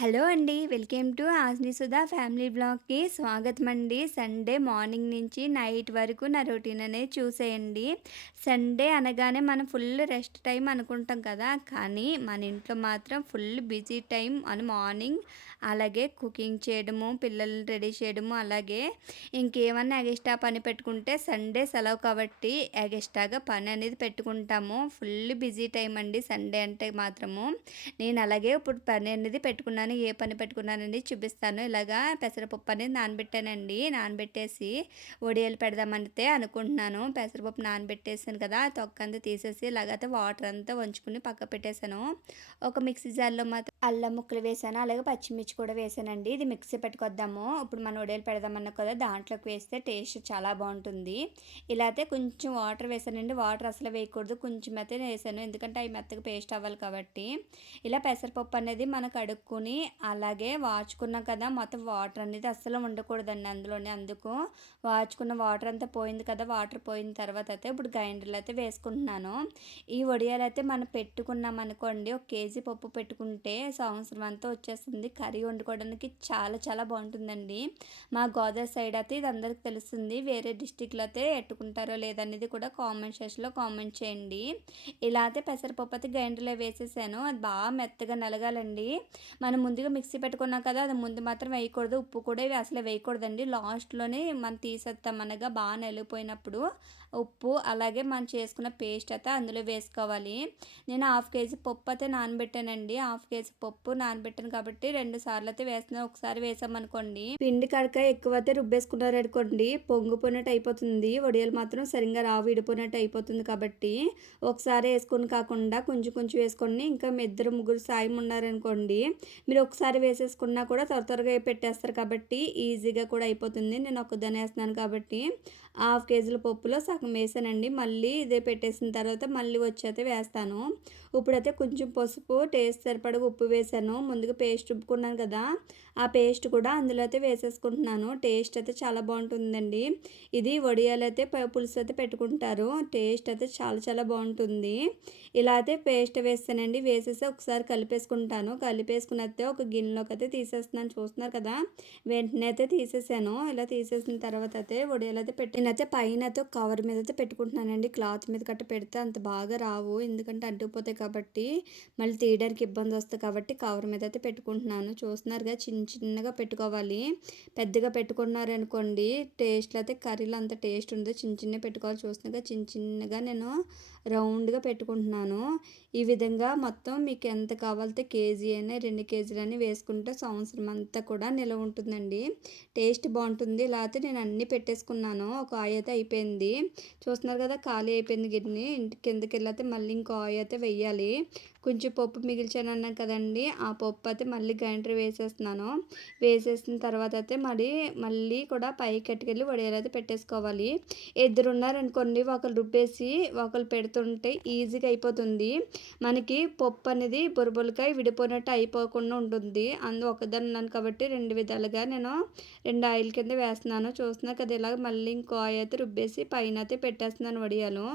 Hello అండి. Welcome to ఆజ్ని Sudha family బ్లాగ్‌కి స్వాగతం అండి. సండే మార్నింగ్ నుంచి నైట్ వరకు నా రొటీన్ అనేది చూసేయండి. సండే అనగానే మనం ఫుల్ రెస్ట్ టైం అనుకుంటాం కదా! కానీ మన ఇంట్లో మాత్రం ఫుల్ బిజీ టైం అని మార్నింగ్ అలాగే కుకింగ్ చేయడము, పిల్లల్ని రెడీ చేయడము, అలాగే ఇంకేమన్నా ఎగస్ట్రా పని పెట్టుకుంటే సండే సెలవు కాబట్టి ఎగస్ట్రాగా పని అనేది పెట్టుకుంటాము. ఫుల్ బిజీ టైం అండి సండే అంటే మాత్రము. నేను అలాగే ఇప్పుడు పని అనేది పెట్టుకున్నాను. ఏ పని పెట్టుకున్నానండి చూపిస్తాను. ఇలాగా పెసరపప్పు అనేది నానబెట్టానండి. నానబెట్టేసి వడియాలు పెడదామంటే అనుకుంటున్నాను. పెసరపప్పు నానబెట్టేసాను కదా! తొక్కంతా తీసేసి ఇలాగైతే వాటర్ అంతా వంచుకుని పక్క పెట్టేశాను. ఒక మిక్సీ జార్‌లో మాత్రం అల్లం ముక్కలు వేసాను. అలాగే పచ్చిమిర్చి కూడా వేసానండి. ఇది మిక్సీ పెట్టుకొద్దాము. ఇప్పుడు మనం వడియాలు పెడదామన్నాం కదా! దాంట్లోకి వేస్తే టేస్ట్ చాలా బావుంటుంది. ఇలా అయితే కొంచెం వాటర్ వేసానండి. వాటర్ అసలు వేయకూడదు. కొంచెం అయితే వేసాను. ఎందుకంటే అవి మెత్తగా పేస్ట్ అవ్వాలి కాబట్టి. ఇలా పెసరపప్పు అనేది మనం కడుక్కొని అలాగే వాచుకున్నాం కదా! మొత్తం వాటర్ అనేది అస్సలు ఉండకూడదండి అందులోనే. అందుకు వాచుకున్న వాటర్ అంతా పోయింది కదా! వాటర్ పోయిన తర్వాత అయితే ఇప్పుడు గ్రైండర్‌లో అయితే వేసుకుంటున్నాను. ఈ వడియాలైతే మనం పెట్టుకున్నామనుకోండి, ఒక కేజీ పప్పు పెట్టుకుంటే సంవత్సరం అంతా వచ్చేస్తుంది. కర్రీ వండుకోవడానికి చాలా చాలా బావుంటుందండి. మా గోదావరి సైడ్ అయితే ఇది అందరికి తెలుస్తుంది. వేరే డిస్ట్రిక్ట్‌లో అయితే ఎట్టుకుంటారో లేదనేది కూడా కామెంట్ సెక్షన్‌లో కామెంట్ చేయండి. ఇలా అయితే పెసరపప్పు అయితే గ్రైండర్‌లో వేసేసాను. అది బాగా మెత్తగా నలగాలండి. మనం ముందుగా మిక్సీ పెట్టుకున్నాం కదా! అది ముందు మాత్రం వేయకూడదు. ఉప్పు కూడా ఇవి అసలు వేయకూడదండి. లాస్ట్‌లోనే మనం తీసేస్తామనగా బాగా నలిగిపోయినప్పుడు ఉప్పు అలాగే మనం చేసుకున్న పేస్ట్ అయితే అందులో వేసుకోవాలి. నేను హాఫ్ కేజీ పప్పు అయితే నానబెట్టానండి. హాఫ్ కేజీ పప్పు నానబెట్టాను కాబట్టి 2 సార్లు అయితే వేస్తున్నాను. ఒకసారి వేసామనుకోండి పిండి కడక ఎక్కువైతే రుబ్బేసుకున్నారనుకోండి పొంగిపోయినట్టు అయిపోతుంది. వడియాలు మాత్రం సరిగ్గా రావు, విడిపోయినట్టు అయిపోతుంది కాబట్టి ఒకసారి వేసుకొని కాకుండా కొంచెం కొంచెం వేసుకోండి. ఇంకా మీ ఇద్దరు ముగ్గురు సాయం ఉన్నారనుకోండి మీరు ఒకసారి వేసేసుకున్నా కూడా త్వరగా పెట్టేస్తారు కాబట్టి ఈజీగా కూడా అయిపోతుంది. నేను ఒక్కదాన్నే వేస్తున్నాను కాబట్టి హాఫ్ కేజీల పప్పులో సగం వేసానండి. మళ్ళీ ఇదే పెట్టేసిన తర్వాత మళ్ళీ వచ్చి అయితే వేస్తాను. ఇప్పుడైతే కొంచెం పసుపు, టేస్ట్ సరిపడగా ఉప్పు వేసాను. ముందుగా పేస్ట్ రుబ్బుకున్నాను కదా! ఆ పేస్ట్ కూడా అందులో అయితే వేసేసుకుంటున్నాను. టేస్ట్ అయితే చాలా బాగుంటుందండి. ఇది వడియాలు అయితే పులుసు అయితే పెట్టుకుంటారు. టేస్ట్ అయితే చాలా చాలా బాగుంటుంది. ఇలా అయితే పేస్ట్ వేస్తానండి. వేసేసి ఒకసారి కలిపేసుకుంటాను. కలిపేసుకుని అయితే ఒక గిన్నెలోకి అయితే తీసేస్తున్నాను. చూస్తున్నారు కదా! వెంటనే అయితే తీసేసాను. ఇలా తీసేసిన తర్వాత అయితే వడియాలు అయితే నేనైతే పైన అయితే కవర్ మీద అయితే పెట్టుకుంటున్నానండి. క్లాత్ మీద కట్ట పెడితే అంత బాగా రావు. ఎందుకంటే అంటుకుపోతాయి కాబట్టి మళ్ళీ తీయడానికి ఇబ్బంది వస్తుంది కాబట్టి కవర్ మీద అయితే పెట్టుకుంటున్నాను. చూస్తున్నారుగా చిన్న చిన్నగా పెట్టుకోవాలి. పెద్దగా పెట్టుకున్నారనుకోండి టేస్ట్లో అయితే కర్రీలో అంత టేస్ట్ ఉండదు. చిన్న చిన్నగా పెట్టుకోవాలి. చూస్తున్నారుగా చిన్న చిన్నగా నేను రౌండ్గా పెట్టుకుంటున్నాను. ఈ విధంగా మొత్తం మీకు ఎంత కావాలితే కేజీ అయినా 2 కేజీలని వేసుకుంటే సంవత్సరం అంతా కూడా నిల్వ ఉంటుందండి. టేస్ట్ బాగుంటుంది. ఇలా అయితే నేను అన్నీ పెట్టేసుకున్నాను. ఒక ఆయి అయితే అయిపోయింది. చూస్తున్నారు కదా ఖాళీ అయిపోయింది గిన్నె. ఇంటి కిందకి వెళ్ళైతే మళ్ళీ ఇంకో ఆయి అయితే వెయ్యాలి. కొంచెం పప్పు మిగిల్చాను అన్నాను కదండి. ఆ పప్పు అయితే మళ్ళీ గ్రైండర్ వేసేస్తున్నాను. వేసేసిన తర్వాత అయితే మళ్ళీ కూడా పైకి కట్టుకెళ్ళి వడియాలు అయితే పెట్టేసుకోవాలి. ఇద్దరు ఉన్నారనుకోండి ఒకరు రుబ్బేసి ఒకరు పెడుతుంటే ఈజీగా అయిపోతుంది. మనకి పప్పు అనేది బొరబొలకాయ విడిపోయినట్టు అయిపోకుండా ఉంటుంది. ఒకదాన్ని ఉన్నాను కాబట్టి 2 విధాలుగా నేను 2 ఆయిల్ కింద వేస్తున్నాను. చూస్తున్నా కదా ఇలాగ మళ్ళీ ఇంకో ఆయిల్ అయితే రుబ్బేసి పైన అయితే పెట్టేస్తున్నాను వడియాలు.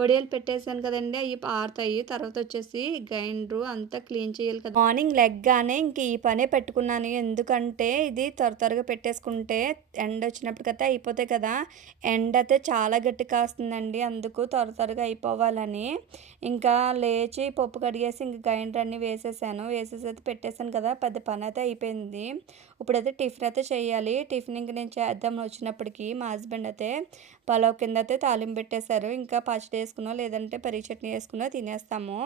వడియాలు పెట్టేసాను కదండి అవి ఆరుతాయి. తర్వాత వచ్చేసి గ్రైండరు అంతా క్లీన్ చేయాలి కదా! మార్నింగ్ లెగ్గానే ఇంక ఈ పనే పెట్టుకున్నాను. ఎందుకంటే ఇది త్వరగా పెట్టేసుకుంటే ఎండ వచ్చినప్పటికైతే అయిపోతాయి కదా! ఎండ అయితే చాలా గట్టి కాస్తుందండి. అందుకు త్వరగా అయిపోవాలని ఇంకా లేచి పప్పు కడిగేసి ఇంక గ్రైండర్ అన్నీ వేసేసాను. వేసేసి అయితే పెట్టేసాను కదా! పెద్ద పని అయితే అయిపోయింది. ఇప్పుడైతే టిఫిన్ అయితే చేయాలి. టిఫిన్ ఇంక నేను చేద్దామని వచ్చినప్పటికి మా హస్బెండ్ అయితే పలావ్ కింద అయితే తాలింపు పెట్టేశారు. ఇంకా పచ్చడి వేసుకున్నా లేదంటే పెరుగు చట్నీ వేసుకున్నా తినేస్తాము.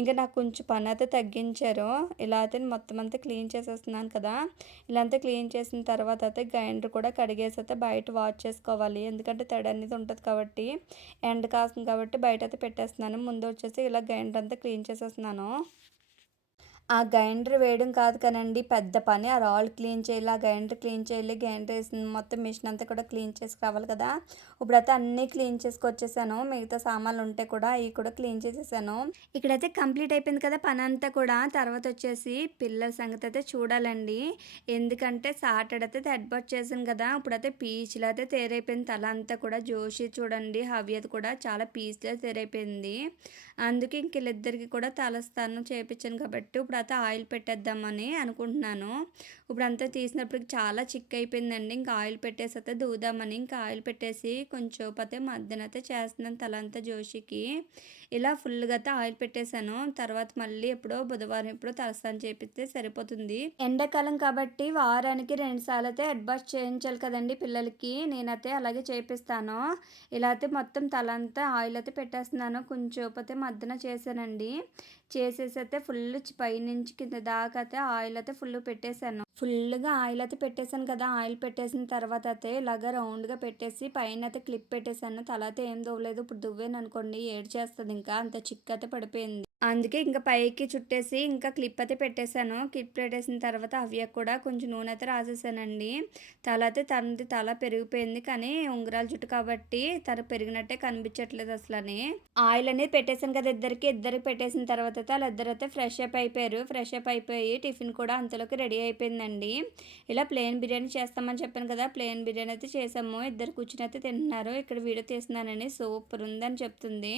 ఇంకా నాకు కొంచెం పని అయితే తగ్గించారు. ఇలా అయితే మొత్తం అంతా క్లీన్ చేసేస్తున్నాను కదా! ఇలా అంతా క్లీన్ చేసిన తర్వాత అయితే గ్రైండర్ కూడా కడిగేసి అయితే బయట వాష్ చేసుకోవాలి. ఎందుకంటే తడి అనేది ఉంటుంది కాబట్టి ఎండ కాస్తుంది కాబట్టి బయట అయితే పెట్టేస్తున్నాను. ముందు వచ్చేసి ఇలా గ్రైండర్ అంతా క్లీన్ చేసేస్తున్నాను. ఆ గ్రైండర్ వేయడం కాదు కానండి పెద్ద పని. ఆ రాళ్ళు క్లీన్ చేయాలి, ఆ గ్రైండర్ క్లీన్ చేయాలి, గ్రైండర్ వేసిన మొత్తం మిషన్ అంతా కూడా క్లీన్ చేసుకురావాలి కదా! ఇప్పుడైతే అన్నీ క్లీన్ చేసుకొచ్చేసాను. మిగతా సామాన్లు ఉంటే కూడా అవి కూడా క్లీన్ చేసేసాను. ఇక్కడైతే కంప్లీట్ అయిపోయింది కదా పని అంతా కూడా. తర్వాత వచ్చేసి పిల్లల సంగతి అయితే చూడాలండి. ఎందుకంటే సాటర్డే అయితే హెడ్ బాత్ చేశాను కదా! ఇప్పుడైతే పీచులు అయితే తేరైపోయింది తల అంతా కూడా. జోషి చూడండి హవ్యది కూడా చాలా పీచులో తేరైపోయింది. అందుకే ఇంక వీళ్ళిద్దరికి కూడా తలస్నానం చేపిచ్చాను కాబట్టి ఇప్పుడైతే ఆయిల్ పెట్టేద్దామని అనుకుంటున్నాను. ఇప్పుడంతా తీసినప్పటికి చాలా చిక్కయిపోయిందండి. ఇంకా ఆయిల్ పెట్టేసి అయితే దువ్వుదామని ఇంకా ఆయిల్ పెట్టేసి కొంచెం పోతే మధ్యాహ్నం చేస్తున్నాను తలంతా జోషికి. ఇలా ఫుల్‌గా అయితే ఆయిల్ పెట్టేసాను. తర్వాత మళ్ళీ ఎప్పుడో బుధవారం ఎప్పుడో తలస్నానం చేపిస్తే సరిపోతుంది. ఎండాకాలం కాబట్టి వారానికి 2 సార్లయితే హెడ్ బాత్ చేయించాలి కదండీ పిల్లలకి. నేనైతే అలాగే చేపిస్తాను. ఇలా అయితే మొత్తం తలంతా ఆయిల్ అయితే పెట్టేస్తున్నాను. కొంచెం పోతే మధ్యన చేశానండి. చేసేసి అయితే ఫుల్ పైనుంచి కింద దాకా అయితే ఆయిల్ అయితే ఫుల్ పెట్టేశాను. ఫుల్‌గా ఆయిల్ అయితే పెట్టేసాను కదా! ఆయిల్ పెట్టేసిన తర్వాత అయితే ఇలాగ రౌండ్‌గా పెట్టేసి పైన అయితే క్లిప్ పెట్టేసాను. తల అయితే ఏం దువ్వలేదు. ఇప్పుడు దువ్వాననుకోండి ఏడ్చేస్తది ఇంకా. అంత చిక్కయితే పడిపోయింది. అందుకే ఇంక పైకి చుట్టేసి ఇంకా క్లిప్ అయితే పెట్టేసాను. క్లిప్ పెట్టేసిన తర్వాత అవ్యకి కూడా కొంచెం నూనె అయితే రాసేసానండి. తల అయితే తనది తల పెరిగిపోయింది. కానీ ఉంగరాల జుట్టు కాబట్టి తల పెరిగినట్టే కనిపించట్లేదు అసలని. ఆయిల్ అనేది పెట్టేసాను కదా ఇద్దరికి. ఇద్దరికి పెట్టేసిన తర్వాత అయితే వాళ్ళిద్దరైతే ఫ్రెష్ అప్ అయిపోయారు. ఫ్రెష్ అప్ అయిపోయి టిఫిన్ కూడా అంతలోకి రెడీ అయిపోయిందండి. ఇలా ప్లెయిన్ బిర్యానీ చేస్తామని చెప్పాను కదా! ప్లెయిన్ బిర్యానీ అయితే చేసాము. ఇద్దరు కూర్చొని అయితే తింటున్నారు. ఇక్కడ వీడియో తీస్తున్నానండి. సూపర్ ఉందని చెప్తుంది.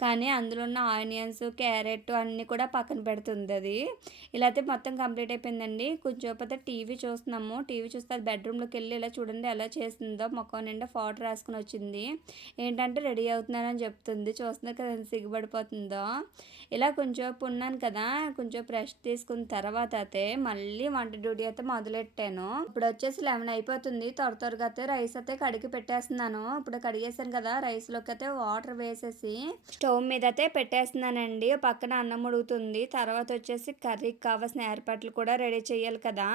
కానీ అందులో ఉన్న ఆనియన్స్, క్యారెట్ అన్నీ కూడా పక్కన పెడుతుందది. ఇలా అయితే మొత్తం కంప్లీట్ అయిపోయిందండి. కొంచెంసేపయితే టీవీ చూస్తున్నాము. టీవీ చూస్తే అది బెడ్రూమ్‌లోకెళ్ళి ఇలా చూడండి ఎలా చేసిందో మొఖం నిండా పౌడర్ రాసుకొని వచ్చింది. ఏంటంటే రెడీ అవుతున్నానని చెప్తుంది. చూస్తున్నారు కదా ఎంత సిగ్గుపడిపోతుందో. ఇలా కొంచెంసేపు ఉన్నాను కదా! కొంచెం రెస్ట్ తీసుకున్న తర్వాత అయితే మళ్ళీ వంట డ్యూటీ అయితే మొదలెట్టాను. ఇప్పుడొచ్చేసి 11 అయిపోతుంది. త్వరగా అయితే రైస్ అయితే కడిగి పెట్టేస్తున్నాను. ఇప్పుడు కడిగేసాను కదా! రైస్‌లోకి అయితే వాటర్ వేసేసి స్టవ్ మీద అయితే పెట్టేస్తున్నానండి. పక్కన అన్నం ఉడుకుతుంది. తర్వాత వచ్చేసి కర్రీకి కావాల్సిన ఏర్పాట్లు కూడా రెడీ చేయాలి కదా!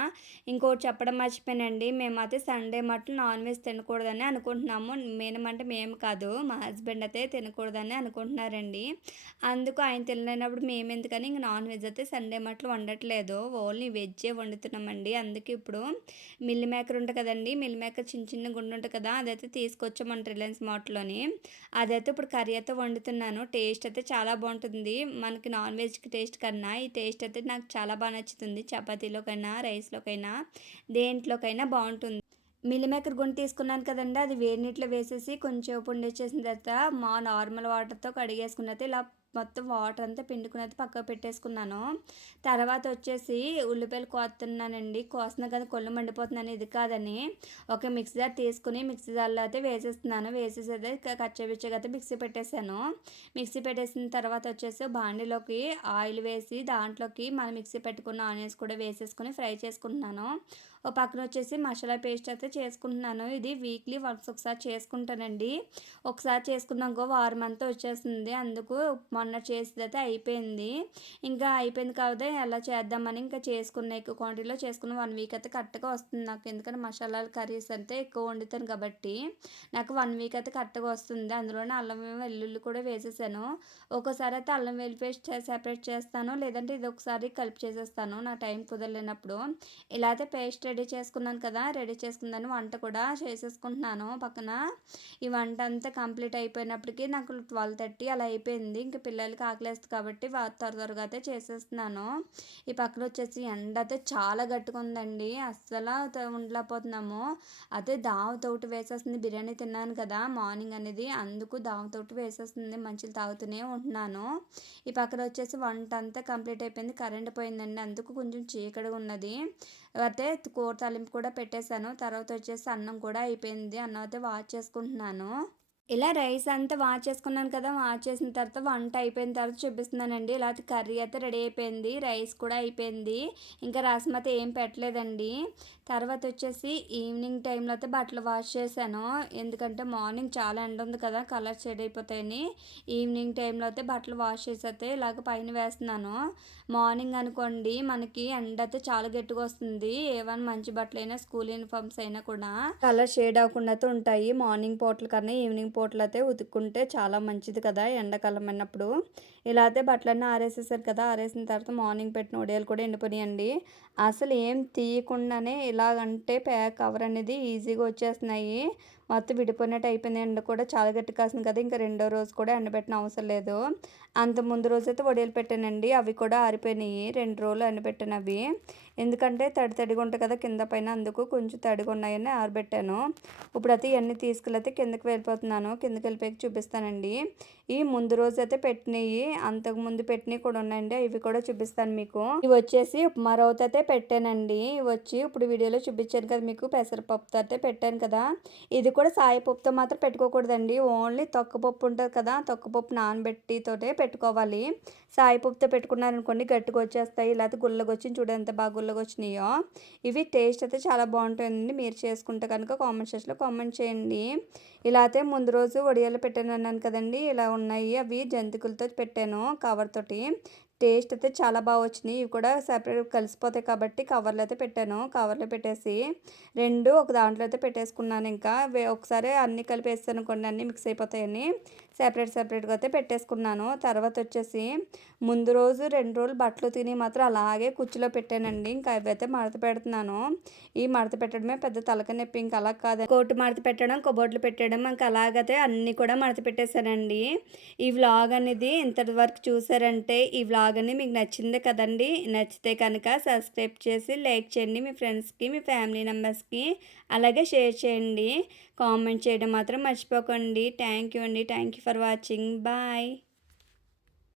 ఇంకోటి చెప్పడం మర్చిపోయానండి. మేమైతే సండే మటుకు నాన్ వెజ్ తినకూడదని అనుకుంటున్నాము. మేమంటే మేము కాదు. మా హస్బెండ్ అయితే తినకూడదని అనుకుంటున్నారండి. అందుకు ఆయన తినలేనప్పుడు మేమెందుకని ఇంక నాన్ వెజ్ అయితే సండే మటుకు వండట్లేదు. ఓన్లీ వెజ్జే వండుతున్నామండి. అందుకే ఇప్పుడు మిల్ మేకర్ ఉంటుంది కదండీ! మిల్ మేకర్ చిన్న చిన్న గుండు ఉంటుంది కదా! అదైతే తీసుకొచ్చామంట రిలయన్స్ మార్ట్‌లోని. అదైతే ఇప్పుడు కర్రీ అయితే వండుతున్నాను. టేస్ట్ అయితే చాలా బాగుంటుంది. మనకి నాన్ వెజ్‌కి టేస్ట్ కన్నా ఈ టేస్ట్ అయితే నాకు చాలా బాగా నచ్చుతుంది. చపాతీలోకైనా, రైస్‌లోకైనా దేంట్లోకైనా బాగుంటుంది. మిల్ మేకర్ గుండు తీసుకున్నాను కదండీ! అది వేడి నీటిలో వేసేసి కొంచెం వండేసేసిన తర్వాత నార్మల్ వాటర్‌తో కడిగేసుకుని అయితే ఇలా మొత్తం వాటర్ అంతా పిండుకుని అయితే పక్కకు పెట్టేసుకున్నాను. తర్వాత వచ్చేసి ఉల్లిపాయలు కోస్తున్నానండి. కోస్తున్నా కదా కొళ్ళు మండిపోతుందని ఇది కాదని ఒక మిక్సీ జార్ తీసుకుని మిక్సీ జార్‌లో అయితే వేసేస్తున్నాను. వేసేసి అయితే కచ్చాపిచ్చాగా అయితే మిక్సీ పెట్టేసాను. మిక్సీ పెట్టేసిన తర్వాత వచ్చేసి బాండీలోకి ఆయిల్ వేసి దాంట్లోకి మనం మిక్సీ పెట్టుకున్న ఆనియన్స్ కూడా వేసేసుకొని ఫ్రై చేసుకుంటున్నాను. ఓ పక్కన వచ్చేసి మసాలా పేస్ట్ అయితే చేసుకుంటున్నాను. ఇది వీక్లీ వన్స్ ఒకసారి చేసుకుంటానండి. ఒకసారి చేసుకున్నాకో వారం అంతా వచ్చేస్తుంది. అందుకు మొన్న చేసేదైతే అయిపోయింది. ఇంకా అయిపోయింది కాబట్టి ఎలా చేద్దామని ఇంకా చేసుకున్న ఎక్కువ క్వాంటిటీలో చేసుకున్న 1 వీక్ అయితే కరెక్ట్‌గా వస్తుంది నాకు. ఎందుకంటే మసాలాలు కర్రీస్ అంటే ఎక్కువ వండుతాను కాబట్టి నాకు 1 వీక్ అయితే కరెక్ట్‌గా వస్తుంది. అందులోనే అల్లం వెల్లుల్లి కూడా వేసేసాను. ఒక్కోసారి అయితే అల్లం వెల్లుల్లి పేస్ట్ సెపరేట్ చేస్తాను. లేదంటే ఇది ఒకసారి కలిపి చేసేస్తాను. నా టైం కుదరలేనప్పుడు. ఇలా అయితే పేస్ట్ రెడీ చేసుకున్నాను కదా! రెడీ చేసుకున్నాను. వంట కూడా చేసేసుకుంటున్నాను పక్కన. ఈ వంట అంతా కంప్లీట్ అయిపోయినప్పటికి నాకు 12:30 అలా అయిపోయింది. ఇంక పిల్లలకి ఆకలేస్తుంది కాబట్టి త్వరగా అయితే చేసేస్తున్నాను. ఈ పక్కన వచ్చేసి ఎండ అయితే చాలా గట్టిగా ఉందండి. అస్సలు ఉండలేకపోతున్నాము. అదే దావతోటి వేసేస్తుంది. బిర్యానీ తిన్నాను కదా మార్నింగ్ అనేది. అందుకు దావతోటి వేసేస్తుంది. మంచిలు తాగుతూనే ఉంటున్నాను. ఈ పక్కన వచ్చేసి వంట అంతా కంప్లీట్ అయిపోయింది. కరెంట్ పోయిందండి. అందుకు కొంచెం చీకటిగా ఉన్నది. అయితే కూర తాలింపు కూడా పెట్టేశాను. తర్వాత వచ్చేసి అన్నం కూడా అయిపోయింది. అన్నం అయితే వాష్ చేసుకుంటున్నాను. ఇలా రైస్ అంతా వాష్ చేసుకున్నాను కదా! వాష్ చేసిన తర్వాత వంట అయిపోయిన తర్వాత చూపిస్తున్నానండి. ఇలా కర్రీ అయితే రెడీ అయిపోయింది. రైస్ కూడా అయిపోయింది. ఇంకా రసం అయితే ఏం పెట్టలేదండి. తర్వాత వచ్చేసి ఈవినింగ్ టైంలో అయితే బట్టలు వాష్ చేశాను. ఎందుకంటే మార్నింగ్ చాలా ఎండ ఉంది కదా! కలర్స్ షేడ్ అయిపోతాయని ఈవినింగ్ టైంలో అయితే బట్టలు వాష్ చేసి అయితే ఇలాగ పైన వేస్తున్నాను. మార్నింగ్ అనుకోండి మనకి ఎండ అయితే చాలా గట్టిగా వస్తుంది. ఏవైనా మంచి బట్టలైనా స్కూల్ యూనిఫామ్స్ అయినా కూడా కలర్ షేడ్ అవ్వకుండా అయితే ఉంటాయి. మార్నింగ్ పూటల కన్నా ఈవినింగ్ పూటలు అయితే ఉతుక్కుంటే చాలా మంచిది కదా ఎండాకాలం అన్నప్పుడు. ఇలా అయితే బట్టలన్నీ ఆరేసేసారు కదా! ఆరేసిన తర్వాత మార్నింగ్ పెట్టిన వడియాలు కూడా ఎండిపోయినాయండి. అసలు ఏం తీయకుండానే ఇలాగంటే కవర్ అనేది ఈజీగా వచ్చేస్తున్నాయి. మొత్తం విడిపోయినట్టు అయిపోయింది. ఎండ కూడా చాలా గట్టిగా కాసింది కదా! ఇంకా రెండో రోజు కూడా ఎండబెట్టిన అవసరం లేదు. అంత ముందు రోజైతే వడియాలు పెట్టానండి. అవి కూడా ఆరిపోయినాయి. 2 రోజులు ఎండబెట్టానవి. ఎందుకంటే తడిగా ఉంటాయి కదా కింద పైన. అందుకు కొంచెం తడిగా ఉన్నాయని ఆరబెట్టాను. ఇప్పుడైతే ఇవన్నీ తీసుకెళ్ళైతే కిందకి వెళ్ళిపోతున్నాను. కిందకి వెళ్ళిపోయాక చూపిస్తానండి. ఈ ముందు రోజైతే పెట్టినవి అంతకుముందు పెట్టినవి కూడా ఉన్నాయండి. ఇవి కూడా చూపిస్తాను మీకు. ఇవి వచ్చేసి ఉప్మా రవ్వతో అయితే పెట్టానండి. ఇవి వచ్చి ఇప్పుడు వీడియోలో చూపించాను కదా మీకు పెసరపప్పుతో అయితే పెట్టాను కదా! ఇది కూడా సాయిపప్పుతో మాత్రం పెట్టుకోకూడదండి. ఓన్లీ తొక్కపప్పు ఉంటది కదా! తొక్కపప్పు నానబెట్టి తోటే పెట్టుకోవాలి. సాయిపప్పుతో పెట్టుకున్నారనుకోండి గట్టిగా వచ్చేస్తాయి. లేకపోతే గుల్లగొచ్చి చూడు ఎంత బాగా గుల్లగొచ్చినాయో. ఇవి టేస్ట్ అయితే చాలా బాగుంటాయండి. మీరు చేసుకుంటే కనుక కామెంట్ సెక్షన్‌లో కామెంట్ చేయండి. ఇలా అయితే ముందు రోజు వడియాలు పెట్టాను అన్నాను కదండీ! ఇలా ఉన్నాయి. అవి జంతికలతో పెట్టాను కవర్ తోటి. టేస్ట్ అయితే చాలా బాగా వచ్చినాయి. ఇవి కూడా సెపరేట్ కలిసిపోతాయి కాబట్టి కవర్లో అయితే పెట్టాను. కవర్లో పెట్టేసి 2 ఒక దాంట్లో అయితే పెట్టేసుకున్నాను ఇంకా. ఒకసారి అన్నీ కలిపేసాననుకోండి అన్నీ మిక్స్ అయిపోతాయని సెపరేట్‌గా అయితే పెట్టేసుకున్నాను. తర్వాత వచ్చేసి ముందు రోజు 2 రోజులు బట్టలు తిని మాత్రం అలాగే కుర్చీలో పెట్టానండి. ఇంకా అవైతే మడత పెడుతున్నాను. ఈ మడత పెట్టడమే పెద్ద తలకాయ నొప్పి. ఇంకా అలా కాదు కోటు మడత పెట్టడం, కబోర్డ్‌లో పెట్టడం ఇంకా అలాగైతే అన్నీ కూడా మడత పెట్టేశానండి. ఈ వ్లాగ్ అనేది ఇంతటి వరకు చూసారంటే ఈ వ్లాగ్ అనేది మీకు నచ్చిందే కదండీ! నచ్చితే కనుక సబ్స్క్రైబ్ చేసి లైక్ చేయండి. మీ ఫ్రెండ్స్‌కి, మీ ఫ్యామిలీ మెంబర్స్‌కి అలాగే షేర్ చేయండి. కామెంట్ చేయడం మాత్రం మర్చిపోకండి. థ్యాంక్ యూ అండి. Thank you for watching. Bye.